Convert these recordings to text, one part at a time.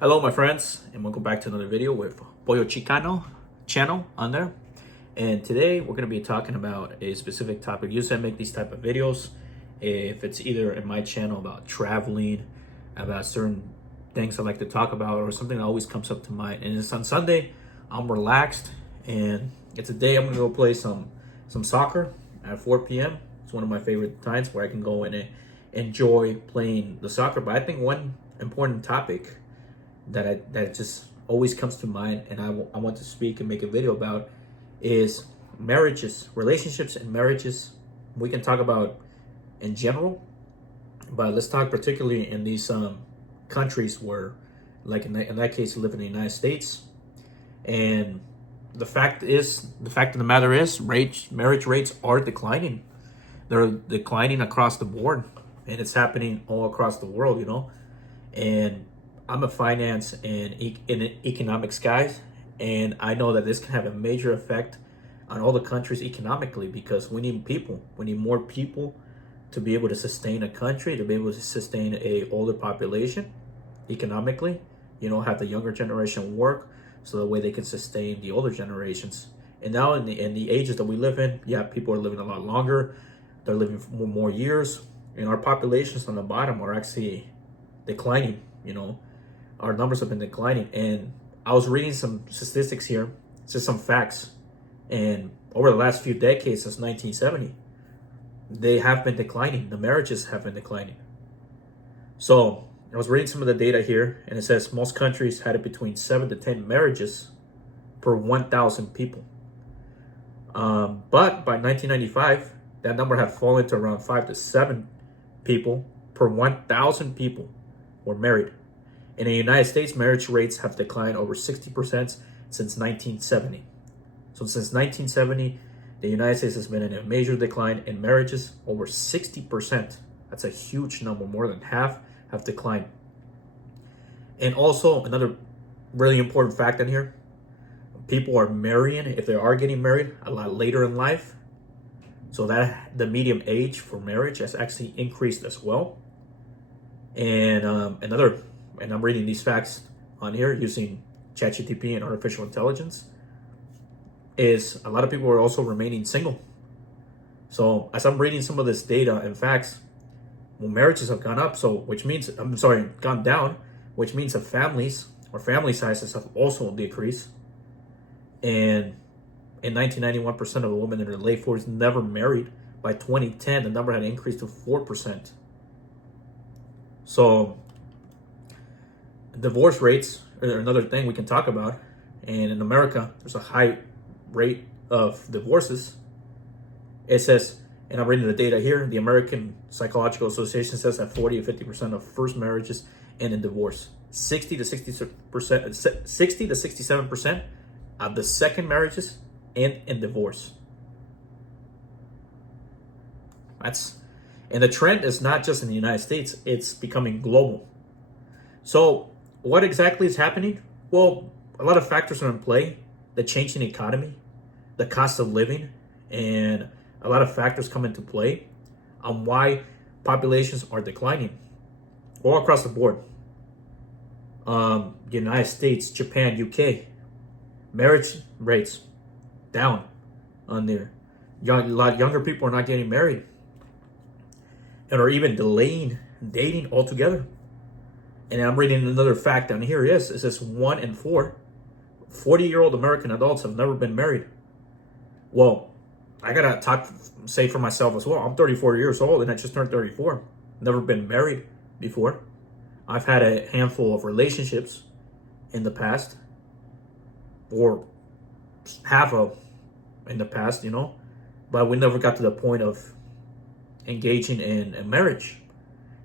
Hello, my friends, and welcome back to another video with Pollo Chicano channel on there. And today we're going to be talking about a specific topic. Usually I make these type of videos if it's either in my channel about traveling, about certain things I like to talk about, or something that always comes up to mind. And it's on Sunday. I'm relaxed, and it's a day I'm going to go play some soccer at 4 p.m. It's one of my favorite times where I can go and enjoy playing the soccer. But I think one important topic that just always comes to mind, and I want to speak and make a video about, is marriages, relationships and marriages. We can talk about in general, but let's talk particularly in these countries where, like in that case, you live in the United States. And the fact of the matter is, marriage rates are declining. They're declining across the board, and it's happening all across the world. And I'm a finance and economics guy, and I know that this can have a major effect on all the countries economically, because we need people. We need more people to be able to sustain a country, to be able to sustain a older population economically. Have the younger generation work so that way they can sustain the older generations. And now in the ages that we live in, yeah, people are living a lot longer. They're living for more years, and our populations on the bottom are actually declining. Our numbers have been declining. And I was reading some statistics here, just some facts. And over the last few decades, since 1970, they have been declining. The marriages have been declining. So I was reading some of the data here, and it says most countries had between 7 to 10 marriages per 1,000 people. But by 1995, that number had fallen to around 5 to 7 people per 1,000 people were married. In the United States, marriage rates have declined over 60% since 1970. So since 1970, the United States has been in a major decline in marriages, over 60%. That's a huge number. More than half have declined. And also, another really important fact in here, people are marrying, if they are getting married, a lot later in life. So that the median age for marriage has actually increased as well. And and I'm reading these facts on here using ChatGPT and artificial intelligence, is a lot of people are also remaining single. So as I'm reading some of this data and facts, well, marriages have gone up, gone down, which means that families or family sizes have also decreased. And in 1991, 1% of the women in their late 40s never married. By 2010, the number had increased to 4%. So divorce rates are another thing we can talk about. And in America, there's a high rate of divorces. It says, and I'm reading the data here, the American Psychological Association says that 40 to 50% of first marriages end in divorce. 60 to 67% of the second marriages end in divorce. And the trend is not just in the United States, it's becoming global. So what exactly is happening? Well, a lot of factors are in play. The change in the economy, the cost of living, and a lot of factors come into play on why populations are declining all across the board. United States, Japan, UK, marriage rates down on there. A lot younger people are not getting married and are even delaying dating altogether. And I'm reading another fact down here. It says 1 in 4 40-year-old American adults have never been married. Well, I gotta say for myself as well. I'm 34 years old and I just turned 34. Never been married before. I've had a handful of relationships in the past, or half of in the past, but we never got to the point of engaging in a marriage.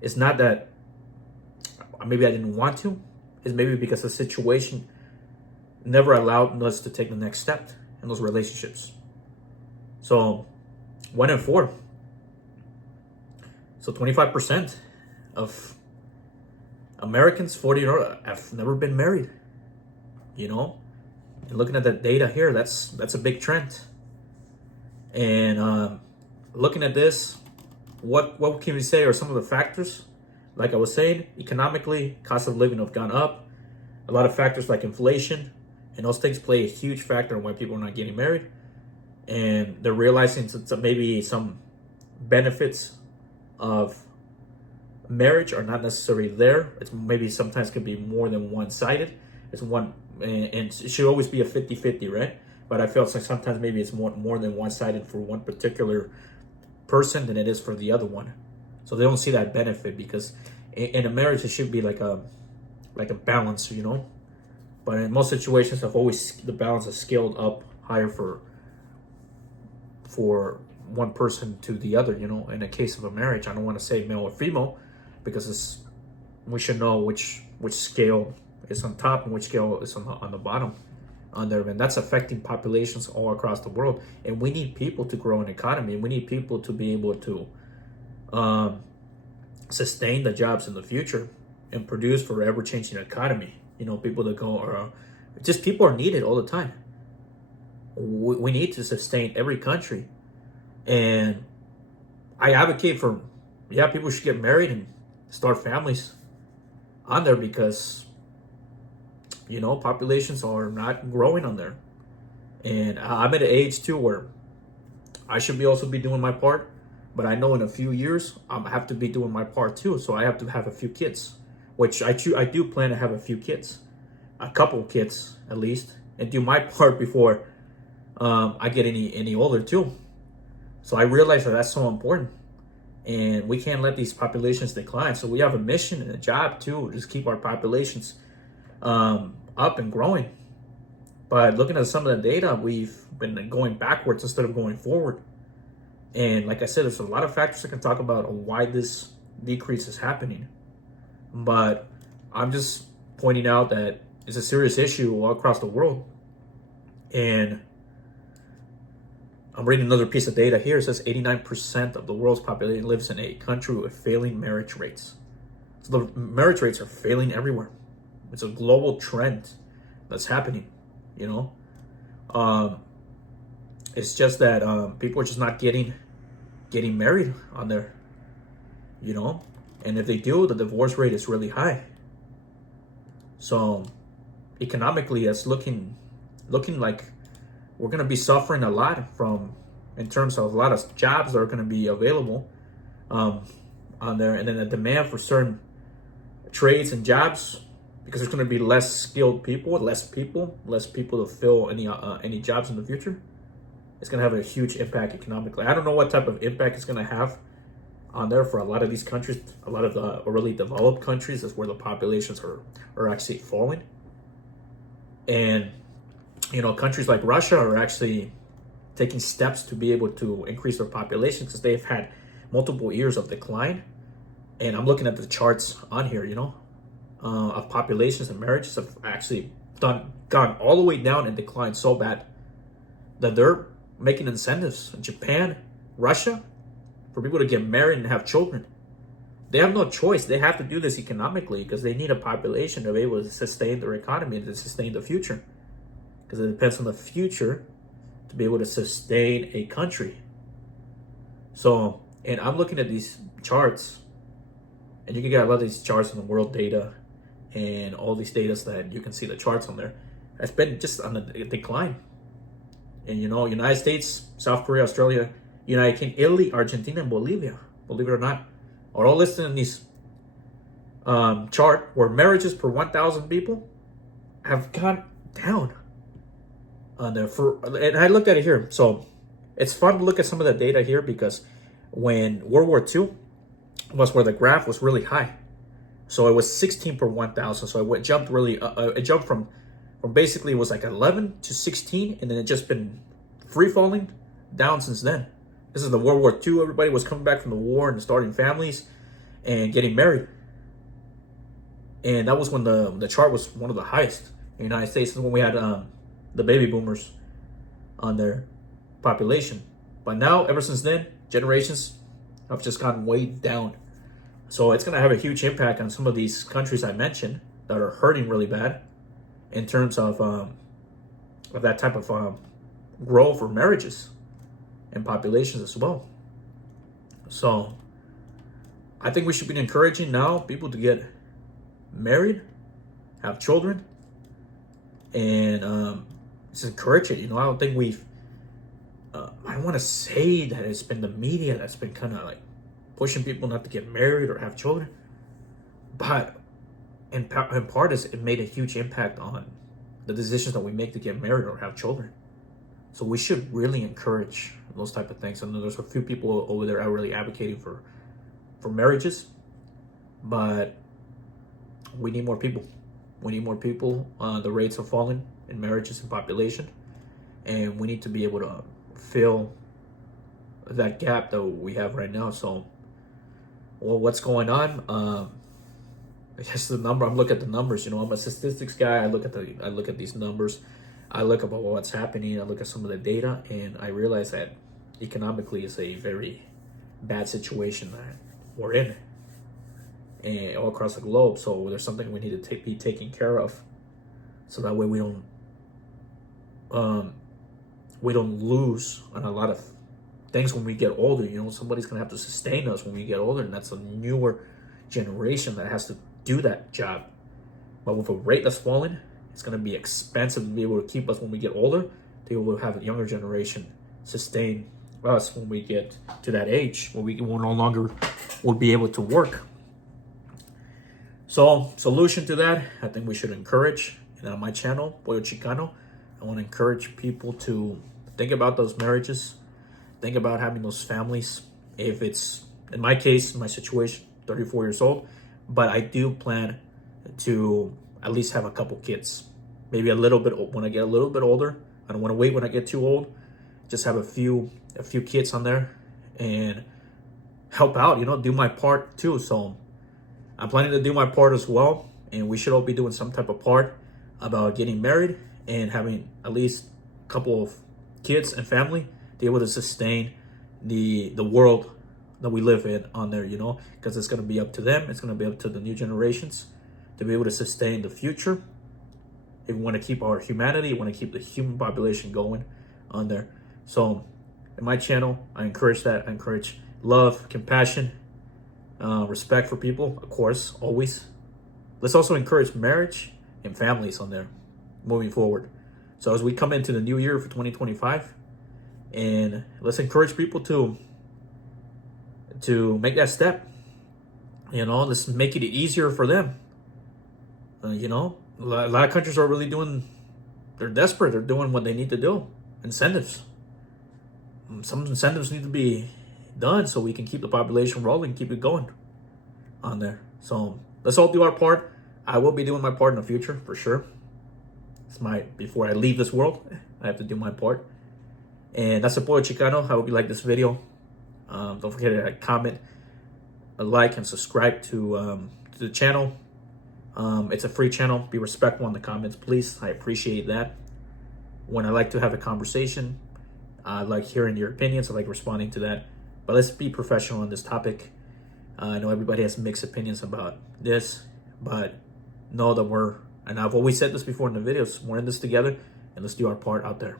It's not that maybe I didn't want to. It's maybe because the situation never allowed us to take the next step in those relationships. So 1 in 4. So 25% of Americans 40 and older have never been married. And looking at that data here, that's a big trend. And looking at this, what can we say are some of the factors? Like I was saying, economically, cost of living have gone up. a lot of factors like inflation and those things play a huge factor in why people are not getting married. And they're realizing maybe some benefits of marriage are not necessarily there. It's maybe sometimes could be more than one-sided. It's one, and it should always be a 50-50, right? But I feel like sometimes maybe it's more than one-sided for one particular person than it is for the other one. So they don't see that benefit, because in a marriage it should be like a balance, you know. But in most situations, I've always the balance is scaled up higher for one person to the other, you know. In the case of a marriage, I don't want to say male or female, because we should know which scale is on top and which scale is on the bottom on there, and that's affecting populations all across the world. And we need people to grow an economy, and we need people to be able to sustain the jobs in the future and produce for ever-changing economy. You know, people that go are just people are needed all the time. We need to sustain every country, and I advocate for people should get married and start families on there, because you know populations are not growing on there, and I'm at an age too where I should also be doing my part. But I know in a few years I have to be doing my part too, so I have to have a few kids, which I do plan to have a few kids, a couple kids at least, and do my part before I get any older too. So I realize that that's so important, and we can't let these populations decline. So we have a mission and a job too, just keep our populations up and growing. But looking at some of the data, we've been going backwards instead of going forward. And like I said, there's a lot of factors I can talk about on why this decrease is happening. But I'm just pointing out that it's a serious issue all across the world. And I'm reading another piece of data here. It says 89% of the world's population lives in a country with failing marriage rates. So the marriage rates are failing everywhere. It's a global trend that's happening, you know. It's just that people are just not getting married on there, you know. And if they do, the divorce rate is really high. So economically, it's looking like we're going to be suffering a lot in terms of a lot of jobs that are going to be available on there, and then the demand for certain trades and jobs, because there's going to be less skilled people, less people to fill any jobs in the future. It's going to have a huge impact economically. I don't know what type of impact it's going to have on there for a lot of these countries. A lot of the really developed countries is where the populations are actually falling. And, you know, countries like Russia are actually taking steps to be able to increase their population, because they've had multiple years of decline. And I'm looking at the charts on here, you know, of populations and marriages have actually gone all the way down and declined so bad that they're making incentives in Japan, Russia, for people to get married and have children. They have no choice. They have to do this economically, because they need a population to be able to sustain their economy and to sustain the future. Because it depends on the future to be able to sustain a country. So, and I'm looking at these charts, and you can get a lot of these charts on the world data and all these data that you can see the charts on there. It's been just on a decline. And you know, United States, South Korea, Australia, United Kingdom, Italy, Argentina, and Bolivia, believe it or not, are all listed in these chart where marriages per 1,000 people have gone down on there. And I looked at it here. So it's fun to look at some of the data here, because when World War II was where the graph was really high. So it was 16 per 1,000. So it jumped really, it jumped from basically it was like 11 to 16, and then it just been free falling down since then. This is the World War II. Everybody was coming back from the war and starting families and getting married. And that was when the chart was one of the highest in the United States. This is when we had the baby boomers on their population. But now, ever since then, generations have just gone way down. So it's going to have a huge impact on some of these countries I mentioned that are hurting really bad in terms of that type of growth for marriages and populations as well. So I think we should be encouraging now people to get married, have children, and just encourage it. I don't think we've. I don't want to say that it's been the media that's been kind of like pushing people not to get married or have children, but in part is it made a huge impact on the decisions that we make to get married or have children. So we should really encourage those type of things. I know there's a few people over there are really advocating for marriages, but we need more people. We need more people. The rates are falling in marriages and population, and we need to be able to fill that gap that we have right now. So, well, what's going on? I guess the number. I'm looking at the numbers. I'm a statistics guy. I look at these numbers. I look about what's happening. I look at some of the data, and I realize that economically it's a very bad situation that we're in, and all across the globe. So there's something we need to be taken care of, so that way we don't lose on a lot of things when we get older. Somebody's gonna have to sustain us when we get older, and that's a newer generation that has to do that job. But with a rate that's falling, it's gonna be expensive to be able to keep us when we get older, to be able to have a younger generation sustain us when we get to that age where we will no longer will be able to work. So, solution to that, I think we should encourage, and on my channel, Pollo Chicano, I want to encourage people to think about those marriages, think about having those families. If it's, in my case, my situation, 34 years old, but I do plan to at least have a couple kids. Maybe a little bit when I get a little bit older. I don't want to wait when I get too old. Just have a few kids on there and help out, do my part too. So I'm planning to do my part as well, and we should all be doing some type of part about getting married and having at least a couple of kids and family to be able to sustain the world that we live in on there, because it's going to be up to them. It's going to be up to the new generations to be able to sustain the future. If we want to keep our humanity, we want to keep the human population going on there. So in my channel, I encourage that. I encourage love, compassion, respect for people, of course, always. Let's also encourage marriage and families on there moving forward. So as we come into the new year for 2025, and let's encourage people to make that step. Let's make it easier for them. A lot of countries are really they're desperate. They're doing what they need to do. Incentives. Some incentives need to be done so we can keep the population rolling, keep it going on there. So let's all do our part. I will be doing my part in the future for sure. Before I leave this world, I have to do my part. And that's the Pollo Chicano. I hope you like this video. Don't forget to comment, like, and subscribe to the channel. It's a free channel. Be respectful in the comments, please. I appreciate that. When I like to have a conversation, I like hearing your opinions. I like responding to that. But let's be professional on this topic. I know everybody has mixed opinions about this, but know that and I've always said this before in the videos, we're in this together, and let's do our part out there.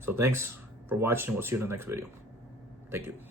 So thanks for watching. We'll see you in the next video. Thank you.